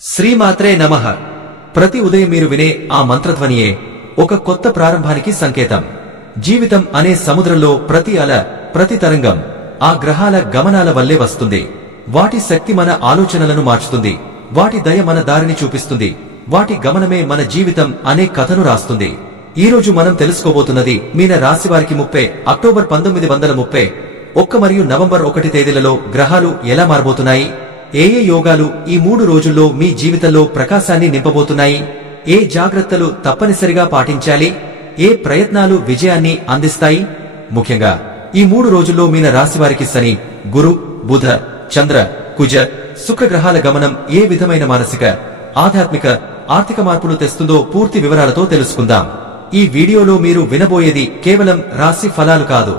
శ్రీమాత్రే నమః. ప్రతి ఉదయం మీరు వినే ఆ మంత్రధ్వనియే ఒక కొత్త ప్రారంభానికి సంకేతం. జీవితం అనే సముద్రంలో ప్రతి అల, ప్రతి తరంగం ఆ గ్రహాల గమనాల వల్లే వస్తుంది. వాటి శక్తి మన ఆలోచనలను మార్చుతుంది. వాటి దయ మన దారిని చూపిస్తుంది. వాటి గమనమే మన జీవితం అనే కథను రాస్తుంది. ఈ రోజు మనం తెలుసుకోబోతున్నది మీన రాశివారికి 30 అక్టోబర్ 1931 మరియు నవంబర్ 1 తేదీలలో గ్రహాలు ఎలా మారబోతున్నాయి, ఏ యోగాలు ఈ 3 రోజుల్లో మీ జీవితంలో ప్రకాశాన్ని నింపబోతున్నాయి, ఏ జాగ్రత్తలు తప్పనిసరిగా పాటించాలి, ఏ ప్రయత్నాలు విజయాన్ని అందిస్తాయి. ముఖ్యంగా ఈ 3 రోజుల్లో మీన రాశివారికి శని, గురు, బుధ, చంద్ర, కుజ, శుక్రగ్రహాల గమనం ఏ విధమైన మానసిక, ఆధ్యాత్మిక, ఆర్థిక మార్పులు తెస్తుందో పూర్తి వివరాలతో తెలుసుకుందాం. ఈ వీడియోలో మీరు వినబోయేది కేవలం రాశి ఫలాలు కాదు.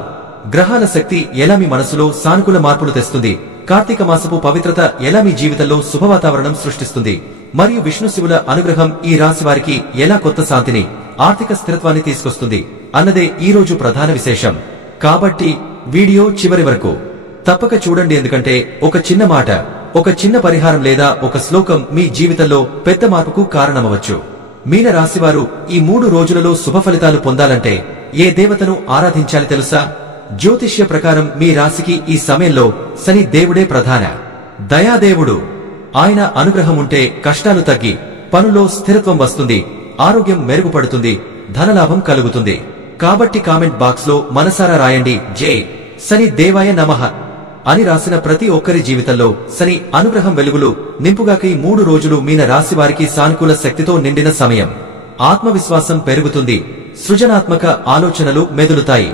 గ్రహాల శక్తి ఎలా మీ మనసులో సానుకూల మార్పులు తెస్తుంది, కార్తీక మాసపు పవిత్రత ఎలా మీ జీవితంలో శుభవాతావరణం సృష్టిస్తుంది, మరియు విష్ణు శివుల అనుగ్రహం ఈ రాశి వారికి ఎలా కొత్త శాంతిని, ఆర్థిక స్థిరత్వాన్ని తీసుకొస్తుంది అన్నదే ఈ రోజు ప్రధాన విశేషం. కాబట్టి వీడియో చివరి వరకు తప్పక చూడండి. ఎందుకంటే ఒక చిన్న మాట, ఒక చిన్న పరిహారం లేదా ఒక శ్లోకం మీ జీవితంలో పెద్ద మార్పుకు కారణమవచ్చు. మీన రాశివారు ఈ 3 రోజులలో శుభ ఫలితాలు పొందాలంటే ఏ దేవతను ఆరాధించాలి తెలుసా? జ్యోతిష్య ప్రకారం మీ రాశికి ఈ సమయంలో శని దేవుడే ప్రధాన దయాదేవుడు. ఆయన అనుగ్రహం ఉంటే కష్టాలు తగ్గి పనుల్లో స్థిరత్వం వస్తుంది, ఆరోగ్యం మెరుగుపడుతుంది, ధనలాభం కలుగుతుంది. కాబట్టి కామెంట్ బాక్స్ లో మనసారా రాయండి, జై శని దేవాయ నమః అని. రాసిన ప్రతి ఒక్కరి జీవితంలో శని అనుగ్రహం వెలుగులు నింపుగాక. ఈ 3 రోజులు మీన రాశి వారికి సానుకూల శక్తితో నిండిన సమయం. ఆత్మవిశ్వాసం పెరుగుతుంది, సృజనాత్మక ఆలోచనలు మెదులుతాయి.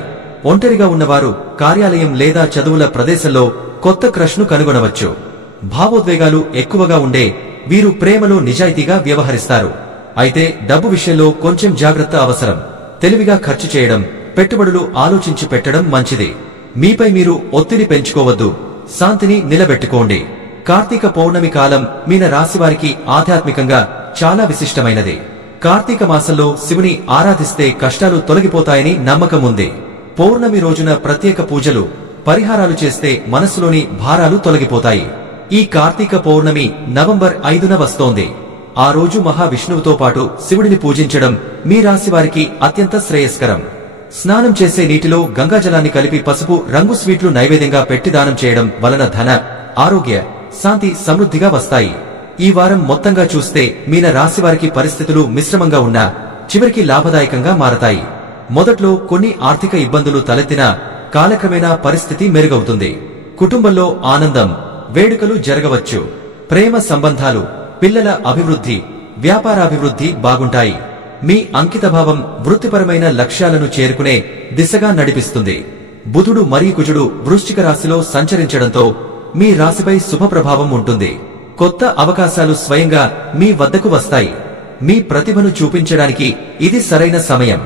ఒంటరిగా ఉన్నవారు కార్యాలయం లేదా చదువుల ప్రదేశంలో కొత్త క్రష్ ను కనుగొనవచ్చు. భావోద్వేగాలు ఎక్కువగా ఉండే వీరు ప్రేమలో నిజాయితీగా వ్యవహరిస్తారు. అయితే డబ్బు విషయంలో కొంచెం జాగ్రత్త అవసరం. తెలివిగా ఖర్చు చేయడం, పెట్టుబడులు ఆలోచించి పెట్టడం మంచిది. మీపై మీరు ఒత్తిడి పెంచుకోవద్దు, శాంతిని నిలబెట్టుకోండి. కార్తీక పౌర్ణమి కాలం మీన రాశివారికి ఆధ్యాత్మికంగా చాలా విశిష్టమైనది. కార్తీక మాసంలో శివుని ఆరాధిస్తే కష్టాలు తొలగిపోతాయని నమ్మకం ఉంది. పౌర్ణమి రోజున ప్రత్యేక పూజలు, పరిహారాలు చేస్తే మనసులోని భారాలు తొలగిపోతాయి. ఈ కార్తీక పౌర్ణమి నవంబర్ 5న వస్తోంది. ఆ రోజు మహావిష్ణువుతో పాటు శివుడిని పూజించడం మీ రాశివారికి అత్యంత శ్రేయస్కరం. స్నానం చేసే నీటిలో గంగాజలాన్ని కలిపి పసుపు రంగు స్వీట్లు నైవేద్యంగా పెట్టి దానం చేయడం వలన ధన, ఆరోగ్య, శాంతి సమృద్ధిగా వస్తాయి. ఈ వారం మొత్తంగా చూస్తే మీన రాశివారికి పరిస్థితులు మిశ్రమంగా ఉన్నా చివరికి లాభదాయకంగా మారతాయి. మొదట్లో కొన్ని ఆర్థిక ఇబ్బందులు తలెత్తినా కాలక్రమేణా పరిస్థితి మెరుగవుతుంది. కుటుంబంలో ఆనందం, వేడుకలు జరగవచ్చు. ప్రేమ సంబంధాలు, పిల్లల అభివృద్ధి, వ్యాపారాభివృద్ధి బాగుంటాయి. మీ అంకితభావం వృత్తిపరమైన లక్ష్యాలను చేరుకునే దిశగా నడిపిస్తుంది. బుధుడు మరియు కుజుడు వృశ్చిక రాశిలో సంచరించడంతో మీ రాశిపై శుభ ప్రభావం ఉంటుంది. కొత్త అవకాశాలు స్వయంగా మీ వద్దకు వస్తాయి. మీ ప్రతిభను చూపించడానికి ఇది సరైన సమయం.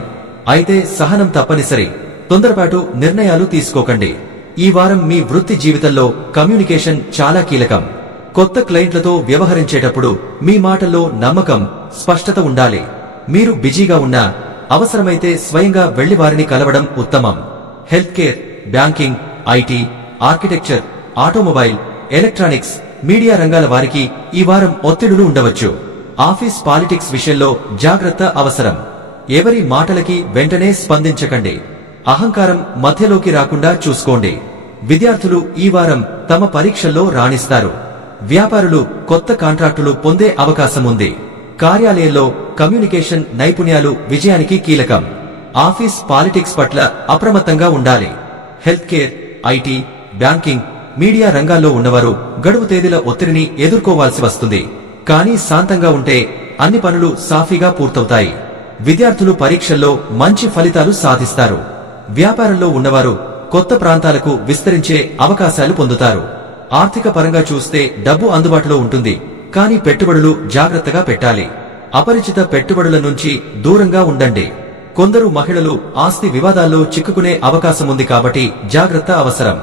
అయితే సహనం తప్పనిసరి. తొందరపాటు నిర్ణయాలు తీసుకోకండి. ఈ వారం మీ వృత్తి జీవితంలో కమ్యూనికేషన్ చాలా కీలకం. కొత్త క్లయింట్లతో వ్యవహరించేటప్పుడు మీ మాటల్లో నమ్మకం, స్పష్టత ఉండాలి. మీరు బిజీగా ఉన్నా అవసరమైతే స్వయంగా వెళ్లి వారిని కలవడం ఉత్తమం. Health care, banking, IT, architecture, automobile, electronics, media రంగాల వారికి ఈ వారం ఒత్తిడులు ఉండవచ్చు. ఆఫీస్ పాలిటిక్స్ విషయంలో జాగ్రత్త అవసరం. ఎవరి మాటలకి వెంటనే స్పందించకండి. అహంకారం మధ్యలోకి రాకుండా చూసుకోండి. విద్యార్థులు ఈ వారం తమ పరీక్షల్లో రాణిస్తారు. వ్యాపారులు కొత్త కాంట్రాక్టులు పొందే అవకాశం ఉంది. కార్యాలయంలో కమ్యూనికేషన్ నైపుణ్యాలు విజయానికి కీలకం. ఆఫీస్ పాలిటిక్స్ పట్ల అప్రమత్తంగా ఉండాలి. Health care, IT, banking, media రంగాల్లో ఉన్నవారు గడువు తేదీల ఒత్తిడిని ఎదుర్కోవాల్సి వస్తుంది. కానీ శాంతంగా ఉంటే అన్ని పనులు సాఫీగా పూర్తవుతాయి. విద్యార్థులు పరీక్షల్లో మంచి ఫలితాలు సాధిస్తారు. వ్యాపారంలో ఉన్నవారు కొత్త ప్రాంతాలకు విస్తరించే అవకాశాలు పొందుతారు. ఆర్థిక పరంగా చూస్తే డబ్బు అందుబాటులో ఉంటుంది. కానీ పెట్టుబడులు జాగ్రత్తగా పెట్టాలి. అపరిచిత పెట్టుబడుల నుంచి దూరంగా ఉండండి. కొందరు మహిళలు ఆస్తి వివాదాల్లో చిక్కుకునే అవకాశముంది. కాబట్టి జాగ్రత్త అవసరం.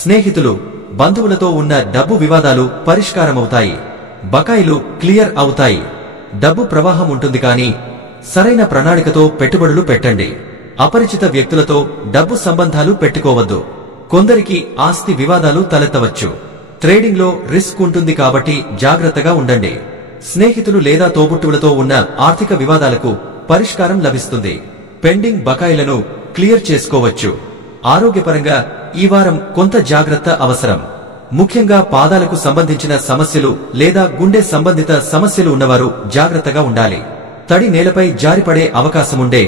స్నేహితులు, బంధువులతో ఉన్న డబ్బు వివాదాలు పరిష్కారమవుతాయి. బకాయిలు క్లియర్ అవుతాయి. డబ్బు ప్రవాహం ఉంటుంది. కానీ సరైన ప్రణాళికతో పెట్టుబడులు పెట్టండి. అపరిచిత వ్యక్తులతో డబ్బు సంబంధాలు పెట్టుకోవద్దు. కొందరికి ఆస్తి వివాదాలు తలెత్తవచ్చు. ట్రేడింగ్ లో రిస్క్ ఉంటుంది. కాబట్టి జాగ్రత్తగా ఉండండి. స్నేహితులు లేదా తోబుట్టువులతో ఉన్న ఆర్థిక వివాదాలకు పరిష్కారం లభిస్తుంది. పెండింగ్ బకాయిలను క్లియర్ చేసుకోవచ్చు. ఆరోగ్యపరంగా ఈ వారం కొంత జాగ్రత్త అవసరం. ముఖ్యంగా పాదాలకు సంబంధించిన సమస్యలు లేదా గుండె సంబంధిత సమస్యలు ఉన్నవారు జాగ్రత్తగా ఉండాలి. తడి నేలపై జారిపడే అవకాశముండే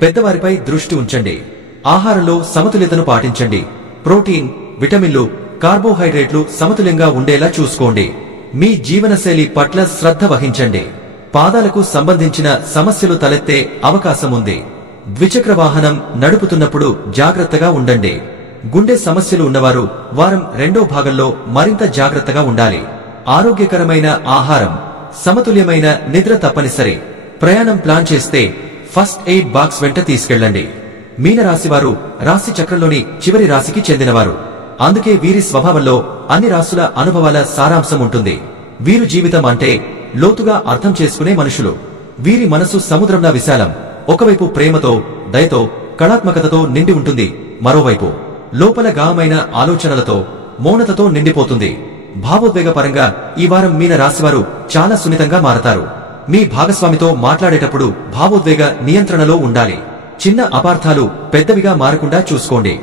పెద్దవారిపై దృష్టి ఉంచండి. ఆహారంలో సమతుల్యతను పాటించండి. ప్రోటీన్, విటమిన్లు, కార్బోహైడ్రేట్లు సమతుల్యంగా ఉండేలా చూసుకోండి. మీ జీవనశైలి పట్ల శ్రద్ధ వహించండి. పాదాలకు సంబంధించిన సమస్యలు తలెత్తే అవకాశముంది. ద్విచక్ర వాహనం నడుపుతున్నప్పుడు జాగ్రత్తగా ఉండండి. గుండె సమస్యలు ఉన్నవారు వారం రెండో భాగంలో మరింత జాగ్రత్తగా ఉండాలి. ఆరోగ్యకరమైన ఆహారం, సమతుల్యమైన నిద్ర తప్పనిసరి. ప్రయాణం ప్లాన్ చేస్తే ఫస్ట్ ఎయిడ్ బాక్స్ వెంట తీసుకెళ్లండి. మీనరాశివారు రాశి చక్రంలోని చివరి రాశికి చెందినవారు. అందుకే వీరి స్వభావంలో అన్ని రాశుల అనుభవాల సారాంశం ఉంటుంది. వీరు జీవితం అంటే లోతుగా అర్థం చేసుకునే మనుషులు. వీరి మనసు సముద్రంలా విశాలం. ఒకవైపు ప్రేమతో, దయతో, కళాత్మకతతో నిండి ఉంటుంది. మరోవైపు లోపల గామైన ఆలోచనలతో, మౌనతతో నిండిపోతుంది. భావోద్వేగపరంగా ఈ వారం మీన రాశివారు చాలా సున్నితంగా మారతారు. మీ భాగస్వామితో మాట్లాడేటప్పుడు భావోద్వేగ నియంత్రణలో ఉండాలి. చిన్న అపార్థాలు పెద్దవిగా మారకుండా చూసుకోండి.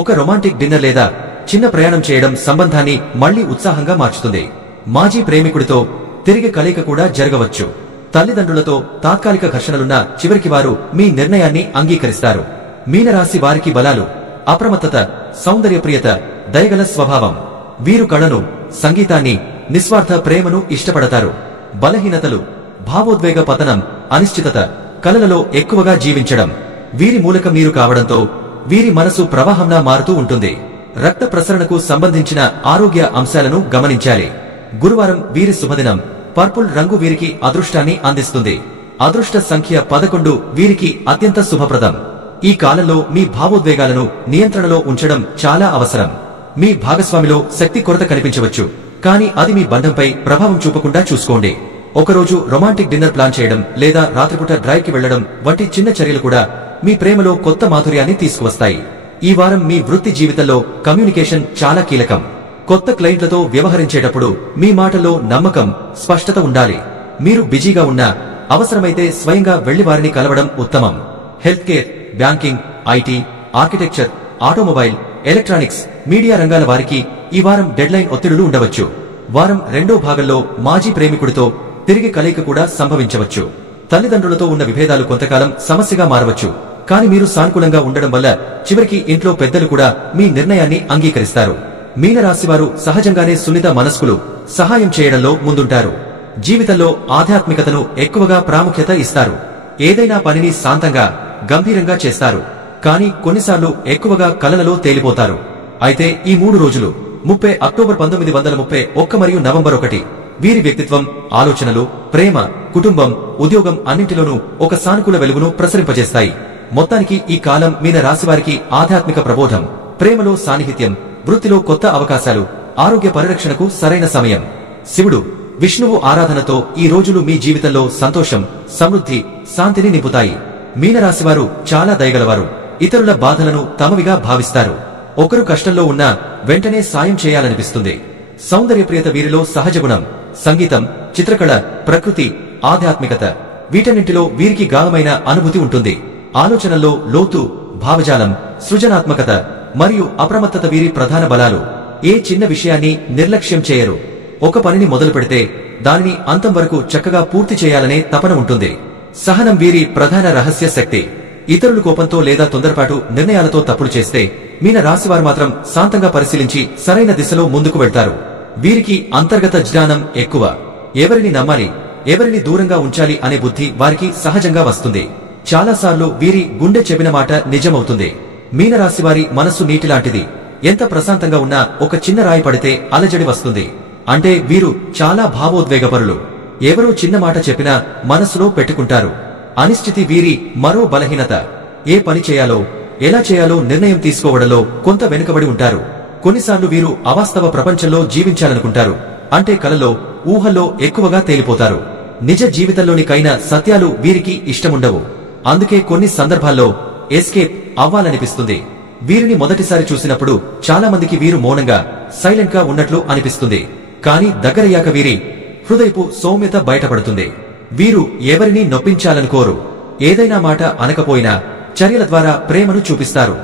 ఒక రొమాంటిక్ డిన్నర్ లేదా చిన్న ప్రయాణం చేయడం సంబంధాన్ని మళ్లీ ఉత్సాహంగా మార్చుతుంది. మాజీ ప్రేమికుడితో తిరిగి కలయిక కూడా జరగవచ్చు. తల్లిదండ్రులతో తాత్కాలిక ఘర్షణలున్న చివరికి వారు మీ నిర్ణయాన్ని అంగీకరిస్తారు. మీనరాశి వారికి బలాలు: అప్రమత్తత, సౌందర్యప్రియత, దయగల స్వభావం. వీరు కళను, సంగీతాన్ని, నిస్వార్థ ప్రేమను ఇష్టపడతారు. బలహీనతలు: భావోద్వేగ పతనం, అనిశ్చితత, కలలలో ఎక్కువగా జీవించడం. వీరి మూలకం నీరు కావడంతో వీరి మనసు ప్రవాహంలా మారుతూ ఉంటుంది. రక్త ప్రసరణకు సంబంధించిన ఆరోగ్య అంశాలను గమనించాలి. గురువారం వీరి శుభదినం. పర్పుల్ రంగు వీరికి అదృష్టాన్ని అందిస్తుంది. అదృష్ట సంఖ్య 11 వీరికి అత్యంత శుభప్రదం. ఈ కాలంలో మీ భావోద్వేగాలను నియంత్రణలో ఉంచడం చాలా అవసరం. మీ భాగస్వామిలో శక్తి కొరత కనిపించవచ్చు, కానీ అది మీ బంధంపై ప్రభావం చూపకుండా చూసుకోండి. ఒకరోజు రొమాంటిక్ డిన్నర్ ప్లాన్ చేయడం లేదా రాత్రిపూట డ్రైవ్ కి వెళ్లడం వంటి చిన్న చర్యలు కూడా మీ ప్రేమలో కొత్త మాధుర్యాన్ని తీసుకువస్తాయి. ఈ వారం మీ వృత్తి జీవితంలో కమ్యూనికేషన్ చాలా కీలకం. కొత్త క్లయింట్లతో వ్యవహరించేటప్పుడు మీ మాటల్లో నమ్మకం, స్పష్టత ఉండాలి. మీరు బిజీగా ఉన్నా అవసరమైతే స్వయంగా వెళ్లి వారిని కలవడం ఉత్తమం. Health care, banking, IT, architecture, automobile, electronics, media రంగాల వారికి ఈ వారం డెడ్లైన్ ఒత్తిడులు ఉండవచ్చు. వారం రెండో భాగంలో మాజీ ప్రేమికుడితో తిరిగి కలయిక కూడా సంభవించవచ్చు. తల్లిదండ్రులతో ఉన్న విభేదాలు కొంతకాలం సమస్యగా మారవచ్చు, కానీ మీరు సానుకూలంగా ఉండడం వల్ల చివరికి ఇంట్లో పెద్దలు కూడా మీ నిర్ణయాన్ని అంగీకరిస్తారు. మీనరాశివారు సహజంగానే సున్నిత మనస్కులు, సహాయం చేయడంలో ముందుంటారు. జీవితంలో ఆధ్యాత్మికతను ఎక్కువగా ప్రాముఖ్యత ఇస్తారు. ఏదైనా పనిని శాంతంగా, గంభీరంగా చేస్తారు, కానీ కొన్నిసార్లు ఎక్కువగా కలలలో తేలిపోతారు. అయితే ఈ 3 రోజులు 30 అక్టోబర్ 1931 మరియు నవంబర్ 1 వీరి వ్యక్తిత్వం, ఆలోచనలు, ప్రేమ, కుటుంబం, ఉద్యోగం అన్నింటిలోనూ ఒక సానుకూల వెలుగును ప్రసరింపజేస్తాయి. మొత్తానికి ఈ కాలం మీన రాశివారికి ఆధ్యాత్మిక ప్రబోధం, ప్రేమలో సాన్నిహిత్యం, వృత్తిలో కొత్త అవకాశాలు, ఆరోగ్య పరిరక్షణకు సరైన సమయం. శివుడు, విష్ణువు ఆరాధనతో ఈ రోజులు మీ జీవితంలో సంతోషం, సమృద్ధి, శాంతిని నింపుతాయి. మీనరాశివారు చాలా దయగలవారు. ఇతరుల బాధలను తమవిగా భావిస్తారు. ఒకరు కష్టంలో ఉన్నా వెంటనే సాయం చేయాలనిపిస్తుంది. సౌందర్యప్రియత వీరిలో సహజగుణం. సంగీతం, చిత్రకళ, ప్రకృతి, ఆధ్యాత్మికత వీటన్నింటిలో వీరికి గాఢమైన అనుభూతి ఉంటుంది. ఆలోచనల్లో లోతు, భావజాలం, సృజనాత్మకత మరియు అప్రమత్తత వీరి ప్రధాన బలాలు. ఏ చిన్న విషయాన్ని నిర్లక్ష్యం చేయరు. ఒక పనిని మొదలు పెడితే దానిని అంతం వరకు చక్కగా పూర్తి చేయాలనే తపన ఉంటుంది. సహనం వీరి ప్రధాన రహస్య శక్తి. ఇతరులు కోపంతో లేదా తొందరపాటు నిర్ణయాలతో తప్పులు చేస్తే మీన రాశివారు మాత్రం శాంతంగా పరిశీలించి సరైన దిశలో ముందుకు వెళ్తారు. వీరికి అంతర్గత జ్ఞానం ఎక్కువ. ఎవరిని నమ్మాలి, ఎవరిని దూరంగా ఉంచాలి అనే బుద్ధి వారికి సహజంగా వస్తుంది. చాలాసార్లు వీరి గుండె చెబిన మాట నిజమవుతుంది. మీనరాశివారి మనస్సు నీటిలాంటిది. ఎంత ప్రశాంతంగా ఉన్నా ఒక చిన్న రాయి పడితే అలజడి వస్తుంది. అంటే వీరు చాలా భావోద్వేగపరులు. ఎవరో చిన్న మాట చెప్పినా మనసులో పెట్టుకుంటారు. అనిశ్చితి వీరి మరో బలహీనత. ఏ పని చేయాలో, ఎలా చేయాలో నిర్ణయం తీసుకోవడంలో కొంత వెనుకబడి ఉంటారు. కొన్నిసార్లు వీరు అవాస్తవ ప్రపంచంలో జీవించాలనుకుంటారు. అంటే కలలో, ఊహల్లో ఎక్కువగా తేలిపోతారు. నిజ జీవితంలోనికైన సత్యాలు వీరికి ఇష్టముండవు. అందుకే కొన్ని సందర్భాల్లో ఎస్కేప్ అవ్వాలనిపిస్తుంది. వీరిని మొదటిసారి చూసినప్పుడు చాలా మందికి వీరు మౌనంగా, సైలెంట్ గా ఉన్నట్లు అనిపిస్తుంది. కానీ దగ్గరయ్యాక వీరి హృదయపు సౌమ్యత బయటపడుతుంది. వీరు ఎవరినీ నొప్పించాలనుకోరు. ఏదైనా మాట అనకపోయినా చర్యల ద్వారా ప్రేమను చూపిస్తారు.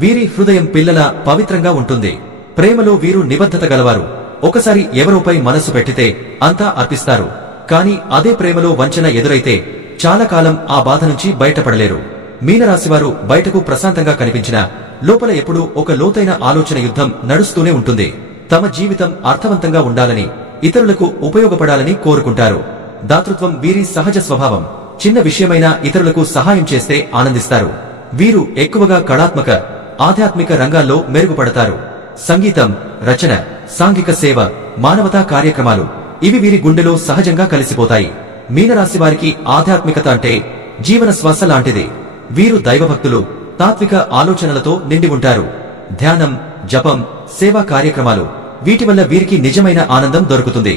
వీరి హృదయం పిల్లల పవిత్రంగా ఉంటుంది. ప్రేమలో వీరు నిబద్ధత గలవారు. ఒకసారి ఎవరోపై మనసు పెట్టితే అంతా అర్పిస్తారు. కాని అదే ప్రేమలో వంచన ఎదురైతే చాలా కాలం ఆ బాధ నుంచి బయటపడలేరు. మీనరాశివారు బయటకు ప్రశాంతంగా కనిపించినా లోపల ఎప్పుడూ ఒక లోతైన ఆలోచన యుద్ధం నడుస్తూనే ఉంటుంది. తమ జీవితం అర్థవంతంగా ఉండాలని, ఇతరులకు ఉపయోగపడాలని కోరుకుంటారు. దాతృత్వం వీరి సహజ స్వభావం. చిన్న విషయమైనా ఇతరులకు సహాయం చేస్తే ఆనందిస్తారు. వీరు ఎక్కువగా కళాత్మక, ఆధ్యాత్మిక రంగాల్లో మెరుగుపడతారు. సంగీతం, రచన, సాంఘిక సేవ, మానవతా కార్యక్రమాలు ఇవి వీరి గుండెలో సహజంగా కలిసిపోతాయి. మీనరాశి వారికి ఆధ్యాత్మికత అంటే జీవన శ్వాస లాంటిది. వీరు దైవభక్తులు, తాత్విక ఆలోచనలతో నిండి ఉంటారు. ధ్యానం, జపం, సేవా కార్యక్రమాలు వీటి వల్ల వీరికి నిజమైన ఆనందం దొరుకుతుంది.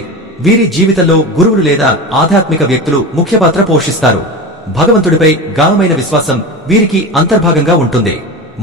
వీరి జీవితంలో గురువులు లేదా ఆధ్యాత్మిక వ్యక్తులు ముఖ్య పాత్ర పోషిస్తారు. భగవంతుడిపై గాఢమైన విశ్వాసం వీరికి అంతర్భాగంగా ఉంటుంది.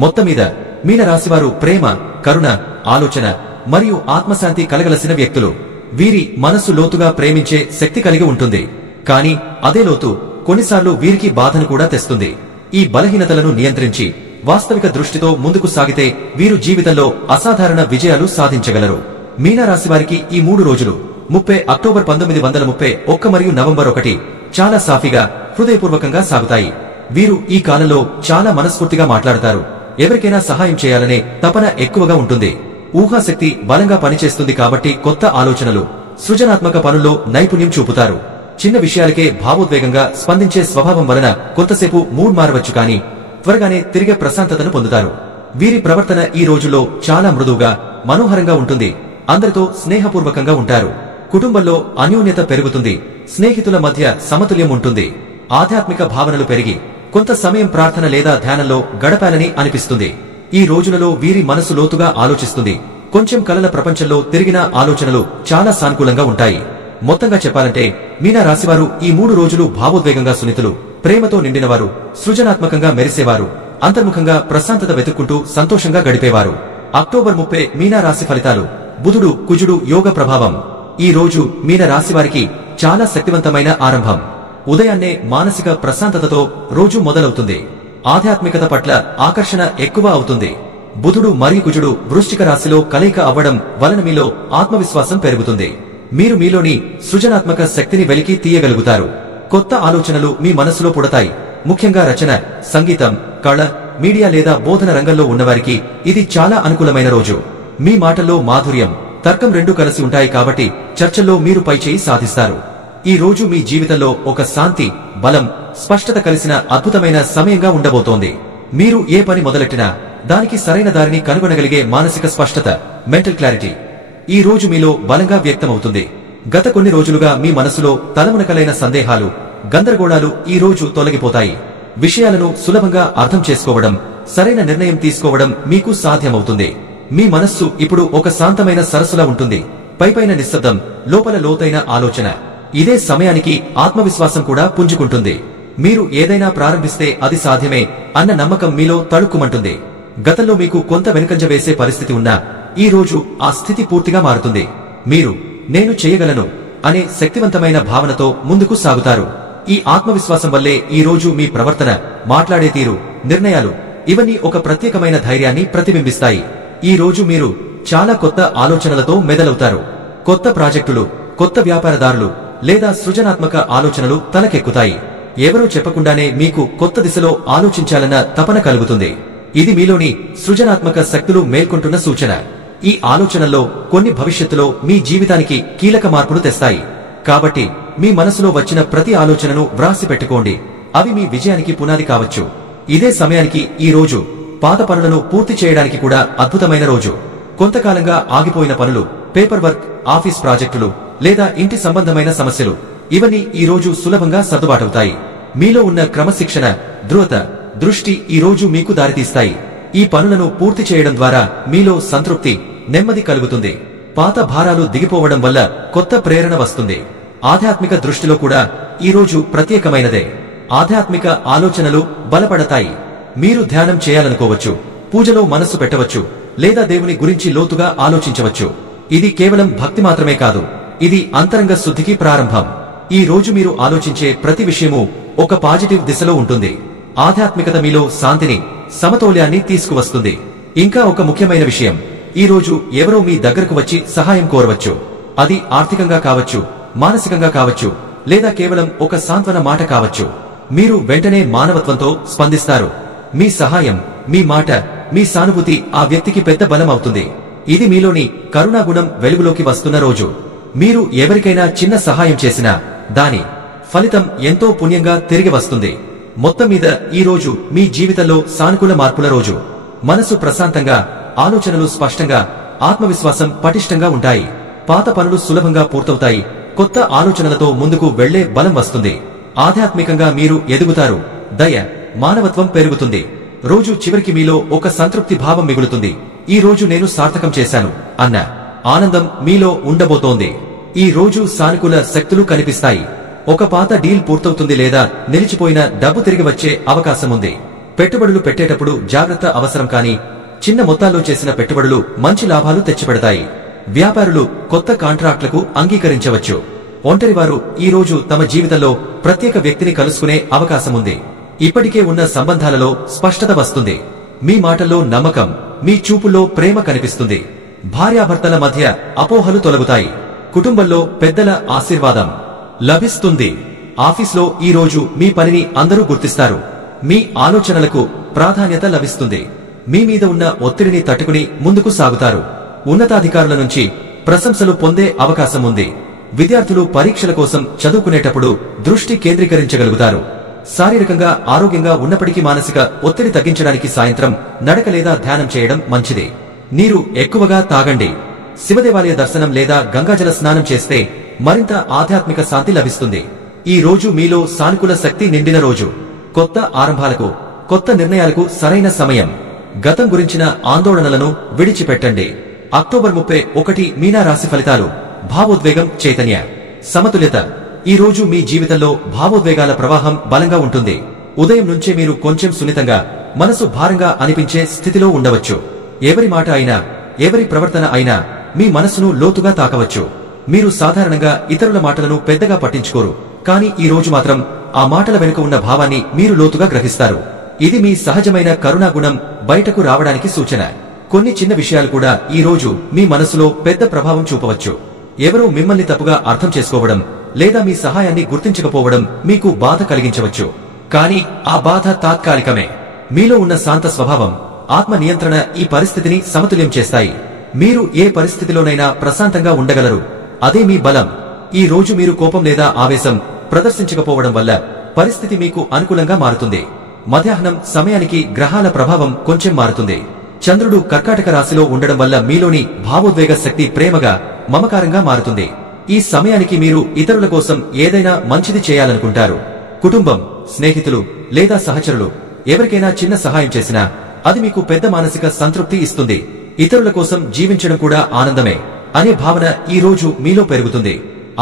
మొత్తం మీద మీనరాశివారు ప్రేమ, కరుణ, ఆలోచన మరియు ఆత్మశాంతి కలగలసిన వ్యక్తులు. వీరి మనస్సు లోతుగా ప్రేమించే శక్తి కలిగి ఉంటుంది. కాని అదే లోతు కొన్నిసార్లు వీరికి బాధను కూడా తెస్తుంది. ఈ బలహీనతలను నియంత్రించి వాస్తవిక దృష్టితో ముందుకు సాగితే వీరు జీవితంలో అసాధారణ విజయాలు సాధించగలరు. మీనరాశివారికి ఈ 3 రోజులు 30 అక్టోబర్ 1931 మరియు నవంబర్ 1 చాలా సాఫీగా, హృదయపూర్వకంగా సాగుతాయి. వీరు ఈ కాలంలో చాలా మనస్ఫూర్తిగా మాట్లాడతారు. ఎవరికైనా సహాయం చేయాలనే తపన ఎక్కువగా ఉంటుంది. ఊహాశక్తి బలంగా పనిచేస్తుంది కాబట్టి కొత్త ఆలోచనలు, సృజనాత్మక పనుల్లో నైపుణ్యం చూపుతారు. చిన్న విషయాలకే భావోద్వేగంగా స్పందించే స్వభావం వలన కొంతసేపు మూడ్ మారవచ్చు, కానీ త్వరగానే తిరిగే ప్రశాంతతను పొందుతారు. వీరి ప్రవర్తన ఈ రోజుల్లో చాలా మృదువుగా, మనోహరంగా ఉంటుంది. అందరితో స్నేహపూర్వకంగా ఉంటారు. కుటుంబంలో అన్యోన్యత పెరుగుతుంది. స్నేహితుల మధ్య సమతుల్యం ఉంటుంది. ఆధ్యాత్మిక భావనలు పెరిగి కొంత సమయం ప్రార్థన లేదా ధ్యానంలో గడపాలని అనిపిస్తుంది. ఈ రోజులలో వీరి మనసు లోతుగా ఆలోచిస్తుంది. కొంచెం కలల ప్రపంచంలో తిరిగిన ఆలోచనలు చాలా సానుకూలంగా ఉంటాయి. మొత్తంగా చెప్పాలంటే మీనరాశివారు ఈ 3 రోజులు భావోద్వేగంగా సున్నితులు, ప్రేమతో నిండినవారు, సృజనాత్మకంగా మెరిసేవారు, అంతర్ముఖంగా ప్రశాంతత వెతుక్కుంటూ సంతోషంగా గడిపేవారు. అక్టోబర్ 30 మీనరాశి ఫలితాలు. బుధుడు, కుజుడు యోగ ప్రభావం. ఈ రోజు మీనరాశివారికి చాలా శక్తివంతమైన ఆరంభం. ఉదయాన్నే మానసిక ప్రశాంతతతో రోజు మొదలవుతుంది. ఆధ్యాత్మికత పట్ల ఆకర్షణ ఎక్కువ అవుతుంది. బుధుడు మరియు కుజుడు వృశ్చిక రాశిలో కలయిక అవ్వడం వలన మీలో ఆత్మవిశ్వాసం పెరుగుతుంది. మీరు మీలోని సృజనాత్మక శక్తిని వెలికి తీయగలుగుతారు. కొత్త ఆలోచనలు మీ మనసులో పుడతాయి. ముఖ్యంగా రచన, సంగీతం, కళ, మీడియా లేదా బోధన రంగంలో ఉన్నవారికి ఇది చాలా అనుకూలమైన రోజు. మీ మాటల్లో మాధుర్యం, తర్కం రెండూ కలిసి ఉంటాయి కాబట్టి చర్చల్లో మీరు పైచేయి సాధిస్తారు. ఈ రోజు మీ జీవితంలో ఒక శాంతి, బలం, స్పష్టత కలిసిన అద్భుతమైన సమయంగా ఉండబోతోంది. మీరు ఏ పని మొదలెట్టినా దానికి సరైన దారిని కనుగొనగలిగే మానసిక స్పష్టత, మెంటల్ క్లారిటీ ఈ రోజు మీలో బలంగా వ్యక్తమవుతుంది. గత కొన్ని రోజులుగా మీ మనసులో తలమునకలైన సందేహాలు, గందరగోళాలు ఈ రోజు తొలగిపోతాయి. విషయాలను సులభంగా అర్థం చేసుకోవడం, సరైన నిర్ణయం తీసుకోవడం మీకు సాధ్యమవుతుంది. మీ మనస్సు ఇప్పుడు ఒక శాంతమైన సరస్సులా ఉంటుంది. పైపైన నిశ్శబ్దం, లోపల లోతైన ఆలోచన. ఇదే సమయానికి ఆత్మవిశ్వాసం కూడా పుంజుకుంటుంది. మీరు ఏదైనా ప్రారంభిస్తే అది సాధ్యమే అన్న నమ్మకం మీలో తళుక్కుమంటుంది. గతంలో మీకు కొంత వెనుకంజ వేసే పరిస్థితి ఉన్నా ఈ రోజు ఆ స్థితి పూర్తిగా మారుతుంది. మీరు నేను చేయగలను అనే శక్తివంతమైన భావనతో ముందుకు సాగుతారు. ఈ ఆత్మవిశ్వాసం వల్లే ఈ రోజు మీ ప్రవర్తన, మాట్లాడే తీరు, నిర్ణయాలు ఇవన్నీ ఒక ప్రత్యేకమైన ధైర్యాన్ని ప్రతిబింబిస్తాయి. ఈ రోజు మీరు చాలా కొత్త ఆలోచనలతో మెదలవుతారు. కొత్త ప్రాజెక్టులు, కొత్త వ్యాపారదారులు లేదా సృజనాత్మక ఆలోచనలు తలకెక్కుతాయి. ఎవరో చెప్పకుండానే మీకు కొత్త దిశలో ఆలోచించాలన్న తపన కలుగుతుంది. ఇది మీలోని సృజనాత్మక శక్తులు మేల్కొంటున్న సూచన. ఈ ఆలోచనల్లో కొన్ని భవిష్యత్తులో మీ జీవితానికి కీలక మార్పులు తెస్తాయి. కాబట్టి మీ మనసులో వచ్చిన ప్రతి ఆలోచనను వ్రాసి పెట్టుకోండి. అవి మీ విజయానికి పునాది కావచ్చు. ఇదే సమయానికి ఈ రోజు పాత పనులను పూర్తి చేయడానికి కూడా అద్భుతమైన రోజు. కొంతకాలంగా ఆగిపోయిన పనులు, పేపర్ వర్క్, ఆఫీస్ ప్రాజెక్టులు లేదా ఇంటి సంబంధమైన సమస్యలు ఇవన్నీ ఈ రోజు సులభంగా సర్దుబాటవుతాయి. మీలో ఉన్న క్రమశిక్షణ, దృఢత, దృష్టి ఈ రోజు మీకు దారితీస్తాయి. ఈ పనులను పూర్తి చేయడం ద్వారా మీలో సంతృప్తి, నెమ్మది కలుగుతుంది. పాత భారాలు దిగిపోవడం వల్ల కొత్త ప్రేరణ వస్తుంది. ఆధ్యాత్మిక దృష్టిలో కూడా ఈ రోజు ప్రత్యేకమైనదే. ఆధ్యాత్మిక ఆలోచనలు బలపడతాయి. మీరు ధ్యానం చేయాలనుకోవచ్చు, పూజలో మనస్సు పెట్టవచ్చు లేదా దేవుని గురించి లోతుగా ఆలోచించవచ్చు. ఇది కేవలం భక్తి మాత్రమే కాదు, ఇది అంతరంగ శుద్ధికి ప్రారంభం. ఈ రోజు మీరు ఆలోచించే ప్రతి విషయమూ ఒక పాజిటివ్ దిశలో ఉంటుంది. ఆధ్యాత్మికత మీలో శాంతిని, సమతౌల్యాన్ని తీసుకువస్తుంది. ఇంకా ఒక ముఖ్యమైన విషయం, ఈ రోజు ఎవరో మీ దగ్గరకు వచ్చి సహాయం కోరవచ్చు. అది ఆర్థికంగా కావచ్చు, మానసికంగా కావచ్చు, లేదా కేవలం ఒక సాంత్వన మాట కావచ్చు. మీరు వెంటనే మానవత్వంతో స్పందిస్తారు. మీ సహాయం, మీ మాట, మీ సానుభూతి ఆ వ్యక్తికి పెద్ద బలం అవుతుంది. ఇది మీలోని కరుణాగుణం వెలుగులోకి వస్తున్న రోజు. మీరు ఎవరికైనా చిన్న సహాయం చేసినా దాని ఫలితం ఎంతో పుణ్యంగా తిరిగి వస్తుంది. మొత్తం మీద ఈ రోజు మీ జీవితంలో సానుకూల మార్పుల రోజు. మనసు ప్రశాంతంగా, ఆలోచనలు స్పష్టంగా, ఆత్మవిశ్వాసం పటిష్టంగా ఉంటాయి. పాత పనులు సులభంగా పూర్తవుతాయి. కొత్త ఆలోచనలతో ముందుకు వెళ్లే బలం వస్తుంది. ఆధ్యాత్మికంగా మీరు ఎదుగుతారు. దయ, మానవత్వం పెరుగుతుంది. రోజు చివరికి మీలో ఒక సంతృప్తి భావం మిగులుతుంది. ఈ రోజు నేను సార్థకం చేశాను అన్న ఆనందం మీలో ఉండబోతోంది. ఈ రోజు సానుకూల శక్తులు కనిపిస్తాయి. ఒక పాత డీల్ పూర్తవుతుంది లేదా నిలిచిపోయిన డబ్బు తిరిగి వచ్చే అవకాశముంది. పెట్టుబడులు పెట్టేటప్పుడు జాగ్రత్త అవసరం, కానీ చిన్న మొత్తాల్లో చేసిన పెట్టుబడులు మంచి లాభాలు తెచ్చిపెడతాయి. వ్యాపారులు కొత్త కాంట్రాక్టులకు అంగీకరించవచ్చు. ఒంటరివారు ఈ రోజు తమ జీవితంలో ప్రత్యేక వ్యక్తిని కలుసుకునే అవకాశముంది. ఇప్పటికే ఉన్న సంబంధాలలో స్పష్టత వస్తుంది. మీ మాటల్లో నమ్మకం, మీ చూపుల్లో ప్రేమ కనిపిస్తుంది. భార్యాభర్తల మధ్య అపోహలు తొలగుతాయి. కుటుంబంలో పెద్దల ఆశీర్వాదం లభిస్తుంది. ఆఫీస్లో ఈ రోజు మీ పనిని అందరూ గుర్తిస్తారు. మీ ఆలోచనలకు ప్రాధాన్యత లభిస్తుంది. మీ మీద ఉన్న ఒత్తిడిని తట్టుకుని ముందుకు సాగుతారు. ఉన్నతాధికారుల నుంచి ప్రశంసలు పొందే అవకాశం ఉంది. విద్యార్థులు పరీక్షల కోసం చదువుకునేటప్పుడు దృష్టి కేంద్రీకరించగలుగుతారు. శారీరకంగా ఆరోగ్యంగా ఉన్నప్పటికీ మానసిక ఒత్తిడి తగ్గించడానికి సాయంత్రం నడక లేదా ధ్యానం చేయడం మంచిది. నీరు ఎక్కువగా తాగండి. శివదేవాలయ దర్శనం లేదా గంగాజల స్నానం చేస్తే మరింత ఆధ్యాత్మిక శాంతి లభిస్తుంది. ఈ రోజు మీలో సానుకూల శక్తి నిండిన రోజు. కొత్త ఆరంభాలకు, కొత్త నిర్ణయాలకు సరైన సమయం. గతం గురించిన ఆందోళనలను విడిచిపెట్టండి. అక్టోబర్ 31 మీనా రాశి ఫలితాలు. భావోద్వేగం, చైతన్య, సమతుల్యత. ఈ రోజు మీ జీవితంలో భావోద్వేగాల ప్రవాహం బలంగా ఉంటుంది. ఉదయం నుంచే మీరు కొంచెం సున్నితంగా, మనసు భారంగా అనిపించే స్థితిలో ఉండవచ్చు. ఎవరి మాట అయినా, ఎవరి ప్రవర్తన అయినా మీ మనసును లోతుగా తాకవచ్చు. మీరు సాధారణంగా ఇతరుల మాటలను పెద్దగా పట్టించుకోరు, కానీ ఈ రోజు మాత్రం ఆ మాటల వెనుక ఉన్న భావాన్ని మీరు లోతుగా గ్రహిస్తారు. ఇది మీ సహజమైన కరుణాగుణం బయటకు రావడానికి సూచన. కొన్ని చిన్న విషయాలు కూడా ఈ రోజు మీ మనసులో పెద్ద ప్రభావం చూపవచ్చు. ఎవరో మిమ్మల్ని తప్పుగా అర్థం చేసుకోవడం లేదా మీ సహాయాన్ని గుర్తించకపోవడం మీకు బాధ కలిగించవచ్చు. కానీ ఆ బాధ తాత్కాలికమే. మీలో ఉన్న శాంత స్వభావం, ఆత్మ నియంత్రణ ఈ పరిస్థితిని సమతుల్యం చేస్తాయి. మీరు ఏ పరిస్థితిలోనైనా ప్రశాంతంగా ఉండగలరు. అదే మీ బలం. ఈ రోజు మీరు కోపం లేదా ఆవేశం ప్రదర్శించకపోవడం వల్ల పరిస్థితి మీకు అనుకూలంగా మారుతుంది. మధ్యాహ్నం సమయానికి గ్రహాల ప్రభావం కొంచెం మారుతుంది. చంద్రుడు కర్కాటక రాశిలో ఉండడం వల్ల మీలోని భావోద్వేగ శక్తి ప్రేమగా, మమకారంగా మారుతుంది. ఈ సమయానికి మీరు ఇతరుల కోసం ఏదైనా మంచిది చేయాలనుకుంటారు. కుటుంబం, స్నేహితులు లేదా సహచరులు ఎవరికైనా చిన్న సహాయం చేసినా అది మీకు పెద్ద మానసిక సంతృప్తి ఇస్తుంది. ఇతరుల కోసం జీవించడం కూడా ఆనందమే అనే భావన ఈ రోజు మీలో పెరుగుతుంది.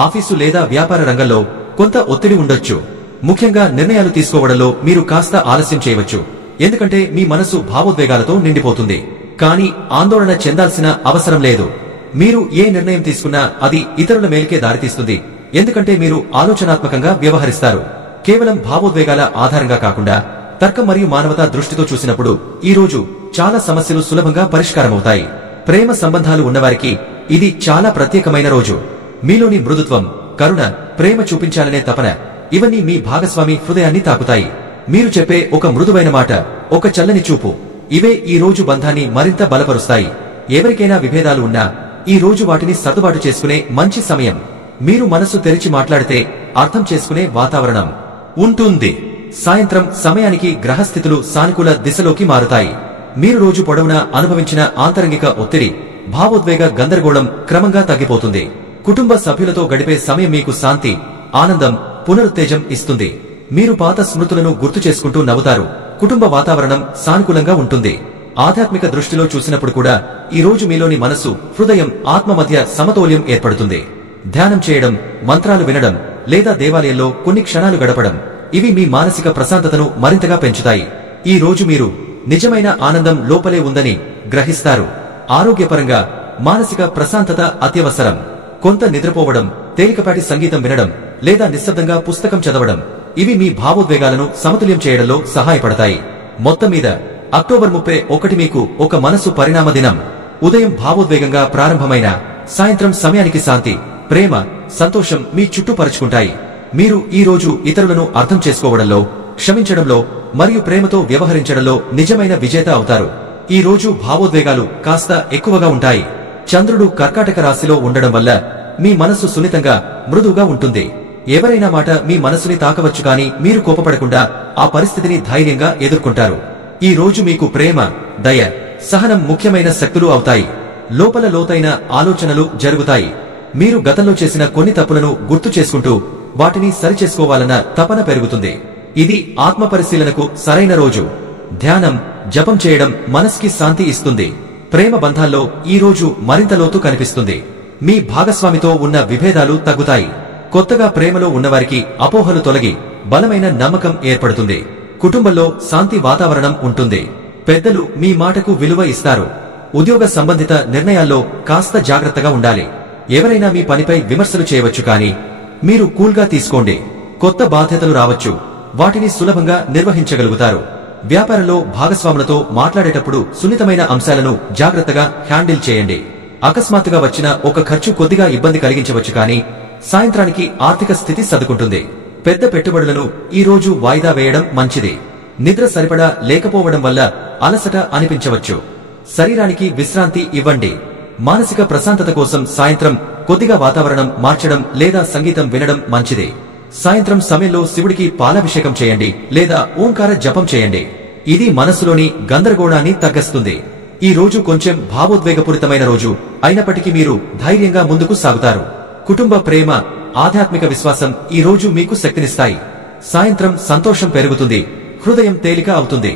ఆఫీసు లేదా వ్యాపార రంగంలో కొంత ఒత్తిడి ఉండొచ్చు. ముఖ్యంగా నిర్ణయాలు తీసుకోవడంలో మీరు కాస్త ఆలస్యం చేయవచ్చు, ఎందుకంటే మీ మనసు భావోద్వేగాలతో నిండిపోతుంది. కానీ ఆందోళన చెందాల్సిన అవసరం లేదు. మీరు ఏ నిర్ణయం తీసుకున్నా అది ఇతరుల మేలుకే దారితీస్తుంది, ఎందుకంటే మీరు ఆలోచనాత్మకంగా వ్యవహరిస్తారు. కేవలం భావోద్వేగాల ఆధారంగా కాకుండా తర్కం మరియు మానవతా దృష్టితో చూసినప్పుడు ఈ రోజు చాలా సమస్యలు సులభంగా పరిష్కారమవుతాయి. ప్రేమ సంబంధాలు ఉన్నవారికి ఇది చాలా ప్రత్యేకమైన రోజు. మీలోని మృదుత్వం, కరుణ, ప్రేమ చూపించాలనే తపన ఇవన్నీ మీ భాగస్వామి హృదయాన్ని తాకుతాయి. మీరు చెప్పే ఒక మృదువైన మాట, ఒక చల్లని చూపు, ఇవే ఈ రోజు బంధాన్ని మరింత బలపరుస్తాయి. ఎవరికైనా విభేదాలు ఉన్నా ఈ రోజు వాటిని సర్దుబాటు చేసుకునే మంచి సమయం. మీరు మనసు తెరిచి మాట్లాడితే అర్థం చేసుకునే వాతావరణం ఉంటుంది. సాయంత్రం సమయానికి గ్రహస్థితులు సానుకూల దిశలోకి మారుతాయి. మీరు రోజు పొడవునా అనుభవించిన ఆంతరంగిక ఒత్తిడి, భావోద్వేగ గందరగోళం క్రమంగా తగ్గిపోతుంది. కుటుంబ సభ్యులతో గడిపే సమయం మీకు శాంతి, ఆనందం, పునరుత్తేజం ఇస్తుంది. మీరు పాత స్మృతులను గుర్తు చేసుకుంటూ నవ్వుతారు. కుటుంబ వాతావరణం సానుకూలంగా ఉంటుంది. ఆధ్యాత్మిక దృష్టిలో చూసినప్పుడు కూడా ఈ రోజు మీలోని మనసు, హృదయం, ఆత్మ మధ్య సమతౌల్యం ఏర్పడుతుంది. ధ్యానం చేయడం, మంత్రాలు వినడం లేదా దేవాలయంలో కొన్ని క్షణాలు గడపడం ఇవి మీ మానసిక ప్రశాంతతను మరింతగా పెంచుతాయి. ఈ రోజు మీరు నిజమైన ఆనందం లోపలే ఉందని గ్రహిస్తారు. ఆరోగ్యపరంగా మానసిక ప్రశాంతత అత్యవసరం. కొంత నిద్రపోవడం, తేలికపాటి సంగీతం వినడం లేదా నిశ్శబ్దంగా పుస్తకం చదవడం ఇవి మీ భావోద్వేగాలను సమతుల్యం చేయడంలో సహాయపడతాయి. మొత్తం మీద అక్టోబర్ 31 మీకు ఒక మనసు పరిణామ దినం. ఉదయం భావోద్వేగంగా ప్రారంభమైన సాయంత్రం సమయానికి శాంతి, ప్రేమ, సంతోషం మీ చుట్టూ పరుచుకుంటాయి. మీరు ఈ రోజు ఇతరులను అర్థం చేసుకోవడంలో, క్షమించడంలో మరియు ప్రేమతో వ్యవహరించడంలో నిజమైన విజేత అవుతారు. ఈ రోజు భావోద్వేగాలు కాస్త ఎక్కువగా ఉంటాయి. చంద్రుడు కర్కాటక రాశిలో ఉండడం వల్ల మీ మనస్సు సున్నితంగా, మృదువుగా ఉంటుంది. ఎవరైనా మాట మీ మనసుని తాకవచ్చు, కానీ మీరు కోపపడకుండా ఆ పరిస్థితిని ధైర్యంగా ఎదుర్కొంటారు. ఈ రోజు మీకు ప్రేమ, దయ, సహనం ముఖ్యమైన శక్తులు అవుతాయి. లోపల లోతైన ఆలోచనలు జరుగుతాయి. మీరు గతంలో చేసిన కొన్ని తప్పులను గుర్తు చేసుకుంటూ వాటిని సరిచేసుకోవాలన్న తపన పెరుగుతుంది. ఇది ఆత్మ పరిశీలనకు సరైన రోజు. ధ్యానం, జపం చేయడం మనస్కి శాంతి ఇస్తుంది. ప్రేమ బంధాల్లో ఈ రోజు మరింత లోతు కనిపిస్తుంది. మీ భాగస్వామితో ఉన్న విభేదాలు తగ్గుతాయి. కొత్తగా ప్రేమలో ఉన్నవారికి అపోహలు తొలగి బలమైన నమ్మకం ఏర్పడుతుంది. కుటుంబంలో శాంతి వాతావరణం ఉంటుంది. పెద్దలు మీ మాటకు విలువ ఇస్తారు. ఉద్యోగ సంబంధిత నిర్ణయాల్లో కాస్త జాగ్రత్తగా ఉండాలి. ఎవరైనా మీ పనిపై విమర్శలు చేయవచ్చు, కానీ మీరు కూల్గా తీసుకోండి. కొత్త బాధ్యతలు రావచ్చు, వాటిని సులభంగా నిర్వహించగలుగుతారు. వ్యాపారంలో భాగస్వాములతో మాట్లాడేటప్పుడు సున్నితమైన అంశాలను జాగ్రత్తగా హ్యాండిల్ చేయండి. అకస్మాత్తుగా వచ్చిన ఒక ఖర్చు కొద్దిగా ఇబ్బంది కలిగించవచ్చు, కానీ సాయంత్రానికి ఆర్థిక స్థితి సర్దుకుంటుంది. పెద్ద పెట్టుబడులను ఈ రోజు వాయిదా వేయడం మంచిది. నిద్ర సరిపడా లేకపోవడం వల్ల అలసట అనిపించవచ్చు. శరీరానికి విశ్రాంతి ఇవ్వండి. మానసిక ప్రశాంతత కోసం సాయంత్రం కొద్దిగా వాతావరణం మార్చడం లేదా సంగీతం వినడం మంచిది. సాయంత్రం సమయంలో శివుడికి పాలాభిషేకం చేయండి లేదా ఓంకార జపం చేయండి. ఇది మనస్సులోని గందరగోళాన్ని తగ్గిస్తుంది. ఈ రోజు కొంచెం భావోద్వేగపూరితమైన రోజు అయినప్పటికీ మీరు ధైర్యంగా ముందుకు సాగుతారు. కుటుంబ ప్రేమ, ఆధ్యాత్మిక విశ్వాసం ఈ రోజు మీకు శక్తినిస్తాయి. సాయంత్రం సంతోషం పెరుగుతుంది, హృదయం తేలిక అవుతుంది.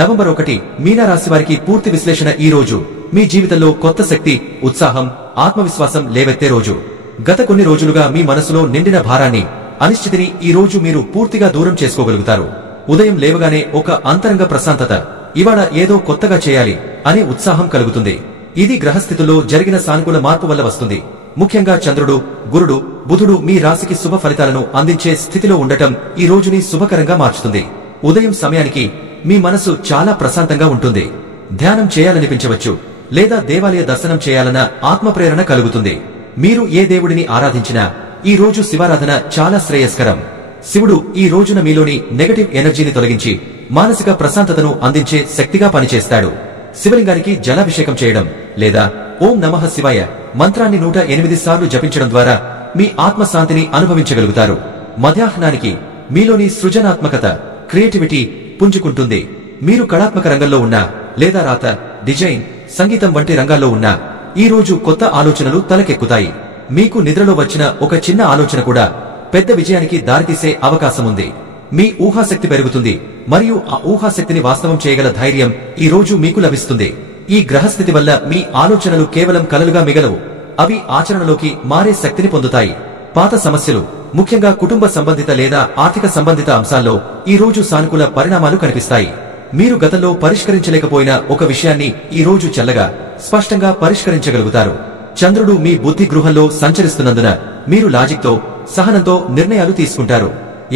నవంబర్ 1 మీనరాశి వారికి పూర్తి విశ్లేషణ. ఈ రోజు మీ జీవితంలో కొత్త శక్తి, ఉత్సాహం, ఆత్మవిశ్వాసం లేవెత్తే రోజు. గత కొన్ని రోజులుగా మీ మనసులో నిండిన భారాన్ని, అనిశ్చితిని ఈ రోజు మీరు పూర్తిగా దూరం చేసుకోగలుగుతారు. ఉదయం లేవగానే ఒక అంతరంగ ప్రశాంతత, ఇవాళ ఏదో కొత్తగా చేయాలి అనే ఉత్సాహం కలుగుతుంది. ఇది గ్రహస్థితుల్లో జరిగిన సానుకూల మార్పు వల్ల వస్తుంది. ముఖ్యంగా చంద్రుడు, గురుడు, బుధుడు మీ రాశికి శుభ ఫలితాలను అందించే స్థితిలో ఉండటం ఈ రోజుని శుభకరంగా మార్చుతుంది. ఉదయం సమయానికి మీ మనసు చాలా ప్రశాంతంగా ఉంటుంది. ధ్యానం చేయాలనిపించవచ్చు లేదా దేవాలయ దర్శనం చేయాలన్న ఆత్మప్రేరణ కలుగుతుంది. మీరు ఏ దేవుడిని ఆరాధించినా ఈ రోజు శివారాధన చాలా శ్రేయస్కరం. శివుడు ఈ రోజున మీలోని నెగటివ్ ఎనర్జీని తొలగించి మానసిక ప్రశాంతతను అందించే శక్తిగా పనిచేస్తాడు. శివలింగానికి జలాభిషేకం చేయడం లేదా ఓం నమః శివాయ మంత్రాన్ని 108 సార్లు జపించడం ద్వారా మీ ఆత్మశాంతిని అనుభవించగలుగుతారు. మధ్యాహ్నానికి మీలోని సృజనాత్మకత, క్రియేటివిటీ పుంజుకుంటుంది. మీరు కళాత్మక రంగంలో ఉన్నా లేదా రాత, డిజైన్, సంగీతం వంటి రంగాల్లో ఉన్నా ఈ రోజు కొత్త ఆలోచనలు తలకెక్కుతాయి. మీకు నిద్రలో వచ్చిన ఒక చిన్న ఆలోచన కూడా పెద్ద విజయానికి దారితీసే అవకాశముంది. మీ ఊహాశక్తి పెరుగుతుంది మరియు ఆ ఊహాశక్తిని వాస్తవం చేయగల ధైర్యం ఈ రోజు మీకు లభిస్తుంది. ఈ గ్రహస్థితి వల్ల మీ ఆలోచనలు కేవలం కలలుగా మిగలవు, అవి ఆచరణలోకి మారే శక్తిని పొందుతాయి. పాత సమస్యలు, ముఖ్యంగా కుటుంబ సంబంధిత లేదా ఆర్థిక సంబంధిత అంశాల్లో ఈ రోజు సానుకూల పరిణామాలు కనిపిస్తాయి. మీరు గతంలో పరిష్కరించలేకపోయిన ఒక విషయాన్ని ఈ రోజు చల్లగా, స్పష్టంగా పరిష్కరించగలుగుతారు. చంద్రుడు మీ బుద్ధి గృహంలో సంచరిస్తున్నందున మీరు లాజిక్తో, సహనంతో నిర్ణయాలు తీసుకుంటారు.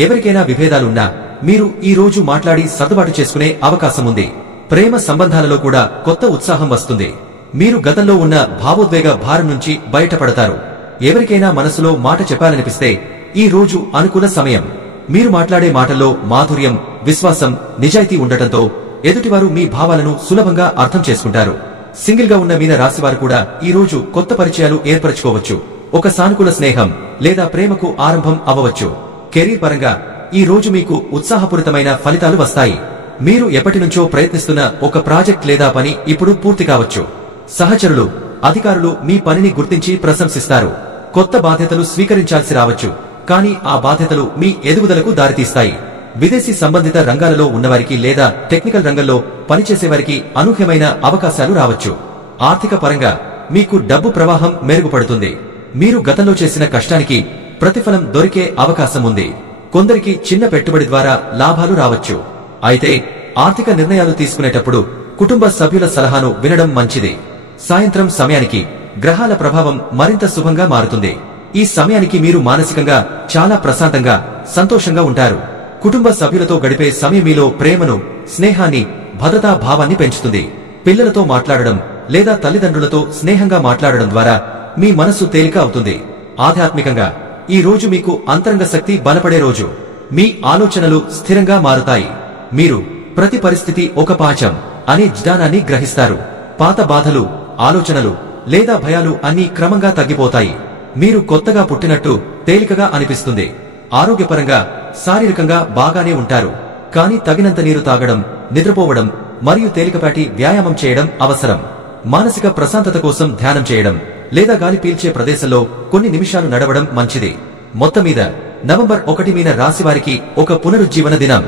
ఎవరికైనా విభేదాలున్నా మీరు ఈ రోజు మాట్లాడి సర్దుబాటు చేసుకునే అవకాశముంది. ప్రేమ సంబంధాలలో కూడా కొత్త ఉత్సాహం వస్తుంది. మీరు గతంలో ఉన్న భావోద్వేగ భారం నుంచి బయటపడతారు. ఎవరికైనా మనసులో మాట చెప్పాలనిపిస్తే ఈ రోజు అనుకూల సమయం. మీరు మాట్లాడే మాటల్లో మాధుర్యం, విశ్వాసం, నిజాయితీ ఉండటంతో ఎదుటివారు మీ భావాలను సులభంగా అర్థం చేసుకుంటారు. సింగిల్ గా ఉన్న మీన రాశివారు కూడా ఈ రోజు కొత్త పరిచయాలు ఏర్పరచుకోవచ్చు. ఒక సానుకూల స్నేహం లేదా ప్రేమకు ఆరంభం అవ్వవచ్చు. కెరీర్ పరంగా ఈ రోజు మీకు ఉత్సాహపూరితమైన ఫలితాలు వస్తాయి. మీరు ఎప్పటినుంచో ప్రయత్నిస్తున్న ఒక ప్రాజెక్ట్ లేదా పని ఇప్పుడు పూర్తి కావచ్చు. సహచరులు, అధికారులు మీ పనిని గుర్తించి ప్రశంసిస్తారు. కొత్త బాధ్యతలు స్వీకరించాల్సి రావచ్చు, కానీ ఆ బాధ్యతలు మీ ఎదుగుదలకు దారితీస్తాయి. విదేశీ సంబంధిత రంగాలలో ఉన్నవారికి లేదా టెక్నికల్ రంగంలో పనిచేసేవారికి అనూహ్యమైన అవకాశాలు రావచ్చు. ఆర్థిక పరంగా మీకు డబ్బు ప్రవాహం మెరుగుపడుతుంది. మీరు గతంలో చేసిన కష్టానికి ప్రతిఫలం దొరికే అవకాశం ఉంది. కొందరికి చిన్న పెట్టుబడి ద్వారా లాభాలు రావచ్చు. అయితే ఆర్థిక నిర్ణయాలు తీసుకునేటప్పుడు కుటుంబ సభ్యుల సలహాను వినడం మంచిది. సాయంత్రం సమయానికి గ్రహాల ప్రభావం మరింత శుభంగా మారుతుంది. ఈ సమయానికి మీరు మానసికంగా చాలా ప్రశాంతంగా సంతోషంగా ఉంటారు. కుటుంబ సభ్యులతో గడిపే సమయం మీలో ప్రేమను, స్నేహాన్ని, భద్రతా భావాన్ని పెంచుతుంది. పిల్లలతో మాట్లాడడం లేదా తల్లిదండ్రులతో స్నేహంగా మాట్లాడడం ద్వారా మీ మనస్సు తేలిక అవుతుంది. ఆధ్యాత్మికంగా ఈ రోజు మీకు అంతరంగ శక్తి బలపడే రోజు. మీ ఆలోచనలు స్థిరంగా మారుతాయి. మీరు ప్రతి పరిస్థితి ఒక పాఠం అనే జ్ఞానాన్ని గ్రహిస్తారు. పాత బాధలు, ఆలోచనలు లేదా భయాలు అన్నీ క్రమంగా తగ్గిపోతాయి. మీరు కొత్తగా పుట్టినట్టు తేలికగా అనిపిస్తుంది. ఆరోగ్యపరంగా శారీరకంగా బాగానే ఉంటారు. కానీ తగినంత నీరు తాగడం, నిద్రపోవడం మరియు తేలికపాటి వ్యాయామం చేయడం అవసరం. మానసిక ప్రశాంతత కోసం ధ్యానం చేయడం లేదా గాలి పీల్చే ప్రదేశంలో కొన్ని నిమిషాలు నడవడం మంచిది. మొత్తం మీద నవంబర్ 1 మీన రాశివారికి ఒక పునరుజ్జీవన దినం.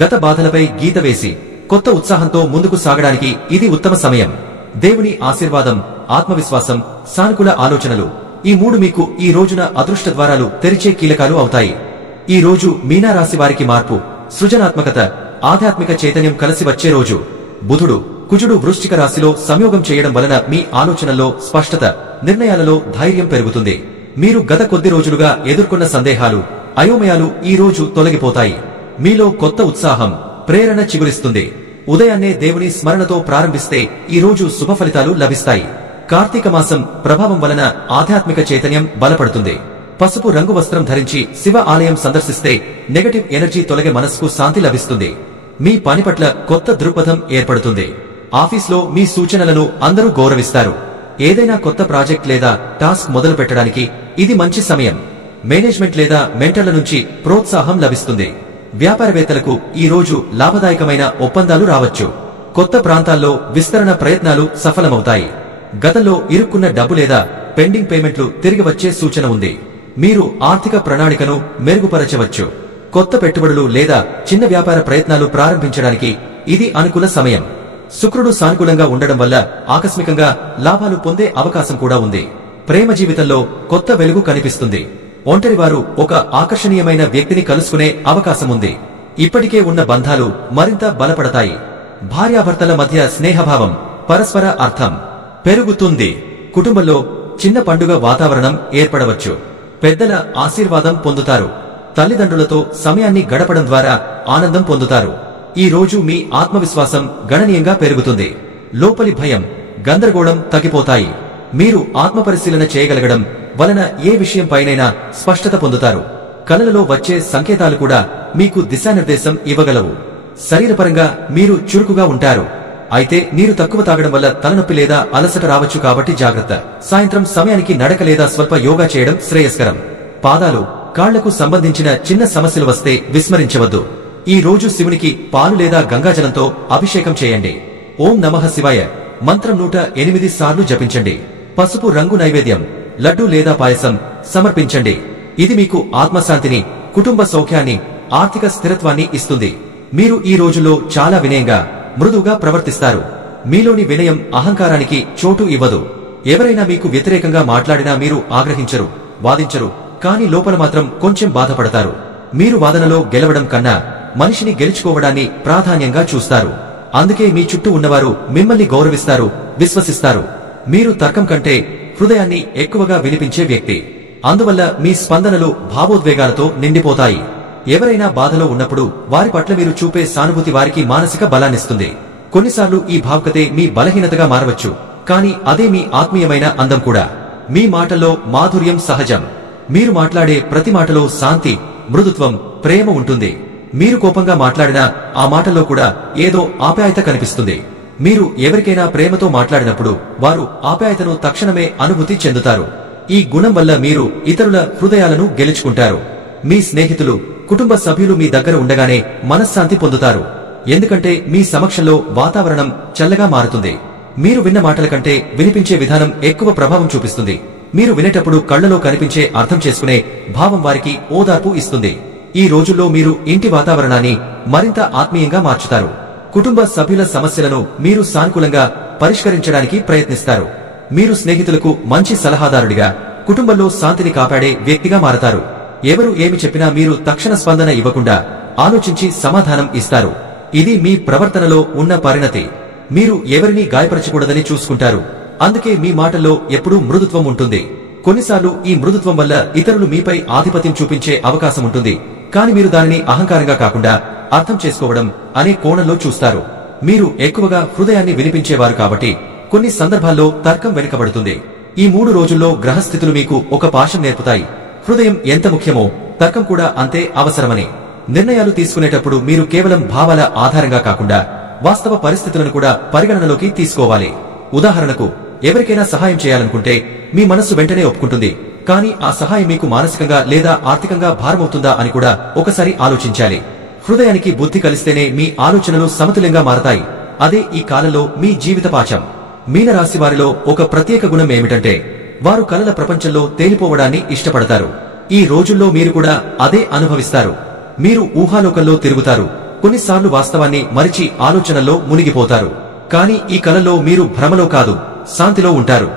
గత బాధలపై గీత వేసి కొత్త ఉత్సాహంతో ముందుకు సాగడానికి ఇది ఉత్తమ సమయం. దేవుని ఆశీర్వాదం, ఆత్మవిశ్వాసం, సానుకూల ఆలోచనలు ఈ మూడు మీకు ఈ రోజున అదృష్ట ద్వారాలు తెరిచే కీలకాలు అవుతాయి. ఈ రోజు మీనా రాశి వారికి మార్పు, సృజనాత్మకత, ఆధ్యాత్మిక చైతన్యం కలిసి వచ్చే రోజు. బుధుడు, కుజుడు వృశ్చిక రాశిలో సంయోగం చేయడం వలన మీ ఆలోచనల్లో స్పష్టత, నిర్ణయాలలో ధైర్యం పెరుగుతుంది. మీరు గత కొద్ది రోజులుగా ఎదుర్కొన్న సందేహాలు, అయోమయాలు ఈ రోజు తొలగిపోతాయి. మీలో కొత్త ఉత్సాహం, ప్రేరణ చిగురిస్తుంది. ఉదయాన్నే దేవుని స్మరణతో ప్రారంభిస్తే ఈ రోజు శుభ ఫలితాలు లభిస్తాయి. కార్తీక మాసం ప్రభావం వలన ఆధ్యాత్మిక చైతన్యం బలపడుతుంది. పసుపు రంగు వస్త్రం ధరించి శివ ఆలయం సందర్శిస్తే నెగటివ్ ఎనర్జీ తొలగే మనసుకు శాంతి లభిస్తుంది. మీ పని పట్ల కొత్త దృక్పథం ఏర్పడుతుంది. ఆఫీస్లో మీ సూచనలను అందరూ గౌరవిస్తారు. ఏదైనా కొత్త ప్రాజెక్ట్ లేదా టాస్క్ మొదలు పెట్టడానికి ఇది మంచి సమయం. మేనేజ్మెంట్ లేదా మెంటర్ల నుంచి ప్రోత్సాహం లభిస్తుంది. వ్యాపారవేత్తలకు ఈ రోజు లాభదాయకమైన ఒప్పందాలు రావచ్చు. కొత్త ప్రాంతాల్లో విస్తరణ ప్రయత్నాలు సఫలమవుతాయి. గతంలో ఇరుక్కున్న డబ్బు లేదా పెండింగ్ పేమెంట్లు తిరిగి వచ్చే సూచన ఉంది. మీరు ఆర్థిక ప్రణాళికను మెరుగుపరచవచ్చు. కొత్త పెట్టుబడులు లేదా చిన్న వ్యాపార ప్రయత్నాలు ప్రారంభించడానికి ఇది అనుకూల సమయం. శుక్రుడు సానుకూలంగా ఉండడం వల్ల ఆకస్మికంగా లాభాలు పొందే అవకాశం కూడా ఉంది. ప్రేమ జీవితంలో కొత్త వెలుగు కనిపిస్తుంది. ఒంటరివారు ఒక ఆకర్షణీయమైన వ్యక్తిని కలుసుకునే అవకాశం ఉంది. ఇప్పటికే ఉన్న బంధాలు మరింత బలపడతాయి. భార్యాభర్తల మధ్య స్నేహభావం, పరస్పర అర్థం పెరుగుతుంది. కుటుంబంలో చిన్న పండుగ వాతావరణం ఏర్పడవచ్చు. పెద్దల ఆశీర్వాదం పొందుతారు. తల్లిదండ్రులతో సమయాన్ని గడపడం ద్వారా ఆనందం పొందుతారు. ఈ రోజు మీ ఆత్మవిశ్వాసం గణనీయంగా పెరుగుతుంది. లోపలి భయం, గందరగోళం తగ్గిపోతాయి. మీరు ఆత్మపరిశీలన చేయగలగడం వలన ఏ విషయంపైనైనా స్పష్టత పొందుతారు. కలలలో వచ్చే సంకేతాలు కూడా మీకు దిశానిర్దేశం ఇవ్వగలవు. శరీరపరంగా మీరు చురుకుగా ఉంటారు. అయితే నీరు తక్కువ తాగడం వల్ల తలనొప్పి లేదా అలసట రావచ్చు, కాబట్టి జాగ్రత్త. సాయంత్రం సమయానికి నడక లేదా స్వల్ప యోగా చేయడం శ్రేయస్కరం. పాదాలు, కాళ్లకు సంబంధించిన చిన్న సమస్యలు వస్తే విస్మరించవద్దు. ఈ రోజు శివునికి పాలు లేదా గంగాజలంతో అభిషేకం చేయండి. ఓం నమః శివాయ మంత్రం 108 సార్లు జపించండి. పసుపు రంగు నైవేద్యం, లడ్డు లేదా పాయసం సమర్పించండి. ఇది మీకు ఆత్మశాంతిని, కుటుంబ సౌఖ్యాన్ని, ఆర్థిక స్థిరత్వాన్ని ఇస్తుంది. మీరు ఈ రోజుల్లో చాలా వినయంగా, మృదువుగా ప్రవర్తిస్తారు. మీలోని వినయం అహంకారానికి చోటు ఇవ్వదు. ఎవరైనా మీకు వ్యతిరేకంగా మాట్లాడినా మీరు ఆగ్రహించరు, వాదించరు, కానీ లోపల మాత్రం కొంచెం బాధపడతారు. మీరు వాదనలో గెలవడం కన్నా మనిషిని గెలుచుకోవడాన్ని ప్రాధాన్యంగా చూస్తారు. అందుకే మీ చుట్టూ ఉన్నవారు మిమ్మల్ని గౌరవిస్తారు, విశ్వసిస్తారు. మీరు తర్కం కంటే హృదయాన్ని ఎక్కువగా వినిపించే వ్యక్తి. అందువల్ల మీ స్పందనలు భావోద్వేగాలతో నిండిపోతాయి. ఎవరైనా బాధలో ఉన్నప్పుడు వారి పట్ల మీరు చూపే సానుభూతి వారికి మానసిక బలాన్నిస్తుంది. కొన్నిసార్లు ఈ భావుకతే మీ బలహీనతగా మారవచ్చు, కానీ అదే మీ ఆత్మీయమైన అందం కూడా. మీ మాటల్లో మాధుర్యం సహజం. మీరు మాట్లాడే ప్రతి మాటలో శాంతి, మృదుత్వం, ప్రేమ ఉంటుంది. మీరు కోపంగా మాట్లాడినా ఆ మాటల్లో కూడా ఏదో ఆప్యాయత కనిపిస్తుంది. మీరు ఎవరికైనా ప్రేమతో మాట్లాడినప్పుడు వారు ఆప్యాయతను తక్షణమే అనుభూతి చెందుతారు. ఈ గుణం వల్ల మీరు ఇతరుల హృదయాలను గెలుచుకుంటారు. మీ స్నేహితులు, కుటుంబ సభ్యులు మీ దగ్గర ఉండగానే మనశ్శాంతి పొందుతారు. ఎందుకంటే మీ సమక్షంలో వాతావరణం చల్లగా మారుతుంది. మీరు విన్న మాటల కంటే వినిపించే విధానం ఎక్కువ ప్రభావం చూపిస్తుంది. మీరు వినేటప్పుడు కళ్లలో కనిపించే అర్థం చేసుకునే భావం వారికి ఓదార్పు ఇస్తుంది. ఈ రోజుల్లో మీరు ఇంటి వాతావరణాన్ని మరింత ఆత్మీయంగా మార్చుతారు. కుటుంబ సభ్యుల సమస్యలను మీరు సానుకూలంగా పరిష్కరించడానికి ప్రయత్నిస్తారు. మీరు స్నేహితులకు మంచి సలహాదారుడిగా, కుటుంబంలో శాంతిని కాపాడే వ్యక్తిగా మారతారు. ఎవరు ఏమి చెప్పినా మీరు తక్షణ స్పందన ఇవ్వకుండా ఆలోచించి సమాధానం ఇస్తారు. ఇది మీ ప్రవర్తనలో ఉన్న పరిణతి. మీరు ఎవరినీ గాయపరచకూడదని చూసుకుంటారు. అందుకే మీ మాటల్లో ఎప్పుడూ మృదుత్వం ఉంటుంది. కొన్నిసార్లు ఈ మృదుత్వం వల్ల ఇతరులు మీపై ఆధిపత్యం చూపించే అవకాశం ఉంటుంది. కాని మీరు దానిని అహంకారంగా కాకుండా అర్థం చేసుకోవడం అనే కోణంలో చూస్తారు. మీరు ఎక్కువగా హృదయాన్ని వినిపించేవారు కాబట్టి కొన్ని సందర్భాల్లో తర్కం వెనుకబడుతుంది. ఈ 3 రోజుల్లో గ్రహస్థితులు మీకు ఒక పాఠం నేర్పుతాయి. హృదయం ఎంత ముఖ్యమో తర్కం కూడా అంతే అవసరమని. నిర్ణయాలు తీసుకునేటప్పుడు మీరు కేవలం భావాల ఆధారంగా కాకుండా వాస్తవ పరిస్థితులను కూడా పరిగణనలోకి తీసుకోవాలి. ఉదాహరణకు, ఎవరికైనా సహాయం చేయాలనుకుంటే మీ మనస్సు వెంటనే ఒప్పుకుంటుంది. కానీ ఆ సహాయం మీకు మానసికంగా లేదా ఆర్థికంగా భారమవుతుందా అని కూడా ఒకసారి ఆలోచించాలి. హృదయానికి బుద్ధి కలిస్తేనే మీ ఆలోచనలు సమతుల్యంగా మారతాయి. అదే ఈ కాలంలో మీ జీవిత పాఠం. మీనరాశి వారిలో ఒక ప్రత్యేక గుణం ఏమిటంటే వారు కలల ప్రపంచంలో తేలిపోవడాన్ని ఇష్టపడతారు. ఈ రోజుల్లో మీరు కూడా అదే అనుభవిస్తారు. మీరు ఊహాలోకంలో తిరుగుతారు. కొన్నిసార్లు వాస్తవాన్ని మరిచి ఆలోచనల్లో మునిగిపోతారు. కానీ ఈ కలలో మీరు భ్రమలో కాదు, శాంతిలో ఉంటారు.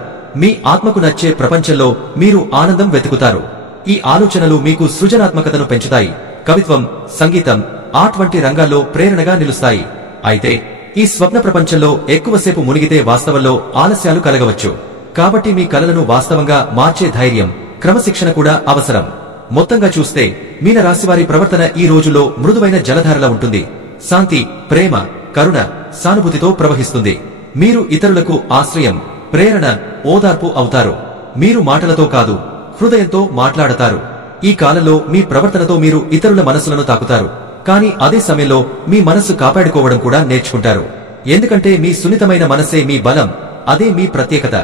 మీ ఆత్మకు నచ్చే ప్రపంచంలో మీరు ఆనందం వెతుకుతారు. ఈ ఆలోచనలు మీకు సృజనాత్మకతను పెంచుతాయి. కవిత్వం, సంగీతం, ఆర్ట్ వంటి రంగాల్లో ప్రేరణగా నిలుస్తాయి. అయితే ఈ స్వప్న ప్రపంచంలో ఎక్కువసేపు మునిగితే వాస్తవంలో ఆలస్యాలు కలగవచ్చు. కాబట్టి మీ కలలను వాస్తవంగా మార్చే ధైర్యం, క్రమశిక్షణ కూడా అవసరం. మొత్తంగా చూస్తే మీనరాశివారి ప్రవర్తన ఈ రోజుల్లో మృదువైన జలధారలా ఉంటుంది. శాంతి, ప్రేమ, కరుణ, సానుభూతితో ప్రవహిస్తుంది. మీరు ఇతరులకు ఆశ్రయం, ప్రేరణ, ఓదార్పు అవుతారు. మీరు మాటలతో కాదు, హృదయంతో మాట్లాడతారు. ఈ కాలంలో మీ ప్రవర్తనతో మీరు ఇతరుల మనస్సులను తాకుతారు. కానీ అదే సమయంలో మీ మనస్సు కాపాడుకోవడం కూడా నేర్చుకుంటారు. ఎందుకంటే మీ సున్నితమైన మనస్సే మీ బలం, అదే మీ ప్రత్యేకత.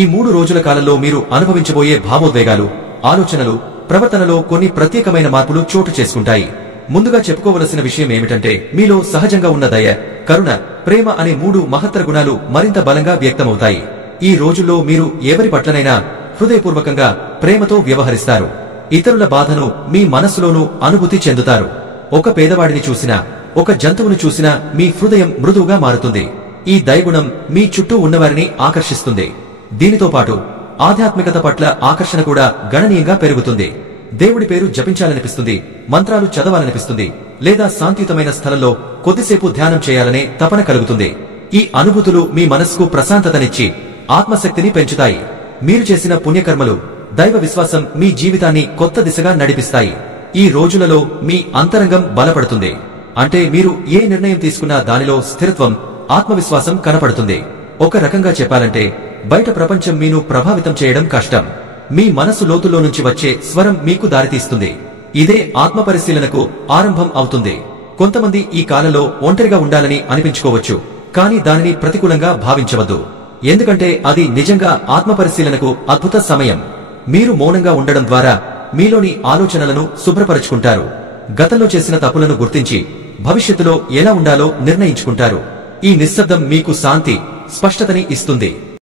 ఈ 3 రోజుల కాలంలో మీరు అనుభవించబోయే భావోద్వేగాలు, ఆలోచనలు, ప్రవర్తనలో కొన్ని ప్రత్యేకమైన మార్పులు చోటు చేసుకుంటాయి. ముందుగా చెప్పుకోవలసిన విషయం ఏమిటంటే మీలో సహజంగా ఉన్న దయ, కరుణ, ప్రేమ అనే 3 మహత్తర గుణాలు మరింత బలంగా వ్యక్తమవుతాయి. ఈ రోజుల్లో మీరు ఎవరి పట్లనైనా హృదయపూర్వకంగా ప్రేమతో వ్యవహరిస్తారు. ఇతరుల బాధను మీ మనస్సులోనూ అనుభూతి చెందుతారు. ఒక పేదవాడిని చూసినా, ఒక జంతువును చూసినా మీ హృదయం మృదువుగా మారుతుంది. ఈ దయగుణం మీ చుట్టూ ఉన్నవారిని ఆకర్షిస్తుంది. దీనితో పాటు ఆధ్యాత్మికత పట్ల ఆకర్షణ కూడా గణనీయంగా పెరుగుతుంది. దేవుడి పేరు జపించాలనిపిస్తుంది, మంత్రాలు చదవాలనిపిస్తుంది, లేదా శాంతియుతమైన స్థలంలో కొద్దిసేపు ధ్యానం చేయాలనే తపన కలుగుతుంది. ఈ అనుభూతులు మీ మనస్సుకు ప్రశాంతతనిచ్చి ఆత్మశక్తిని పెంచుతాయి. మీరు చేసిన పుణ్యకర్మలు, దైవ విశ్వాసం మీ జీవితాన్ని కొత్త దిశగా నడిపిస్తాయి. ఈ రోజులలో మీ అంతరంగం బలపడుతుంది. అంటే మీరు ఏ నిర్ణయం తీసుకున్నా దానిలో స్థిరత్వం, ఆత్మవిశ్వాసం కనపడుతుంది. ఒక రకంగా చెప్పాలంటే బయట ప్రపంచం మీను ప్రభావితం చేయడం కష్టం. మీ మనసు లోతుల్లో నుంచి వచ్చే స్వరం మీకు దారితీస్తుంది. ఇదే ఆత్మపరిశీలనకు ఆరంభం అవుతుంది. కొంతమంది ఈ కాలంలో ఒంటరిగా ఉండాలని అనిపించుకోవచ్చు. కానీ దానిని ప్రతికూలంగా భావించవద్దు. ఎందుకంటే అది నిజంగా ఆత్మపరిశీలనకు అద్భుత సమయం. మీరు మౌనంగా ఉండడం ద్వారా మీలోని ఆలోచనలను శుభ్రపరుచుకుంటారు. గతంలో చేసిన తప్పులను గుర్తించి భవిష్యత్తులో ఎలా ఉండాలో నిర్ణయించుకుంటారు. ఈ నిశ్శబ్దం మీకు శాంతి, స్పష్టతని ఇస్తుంది.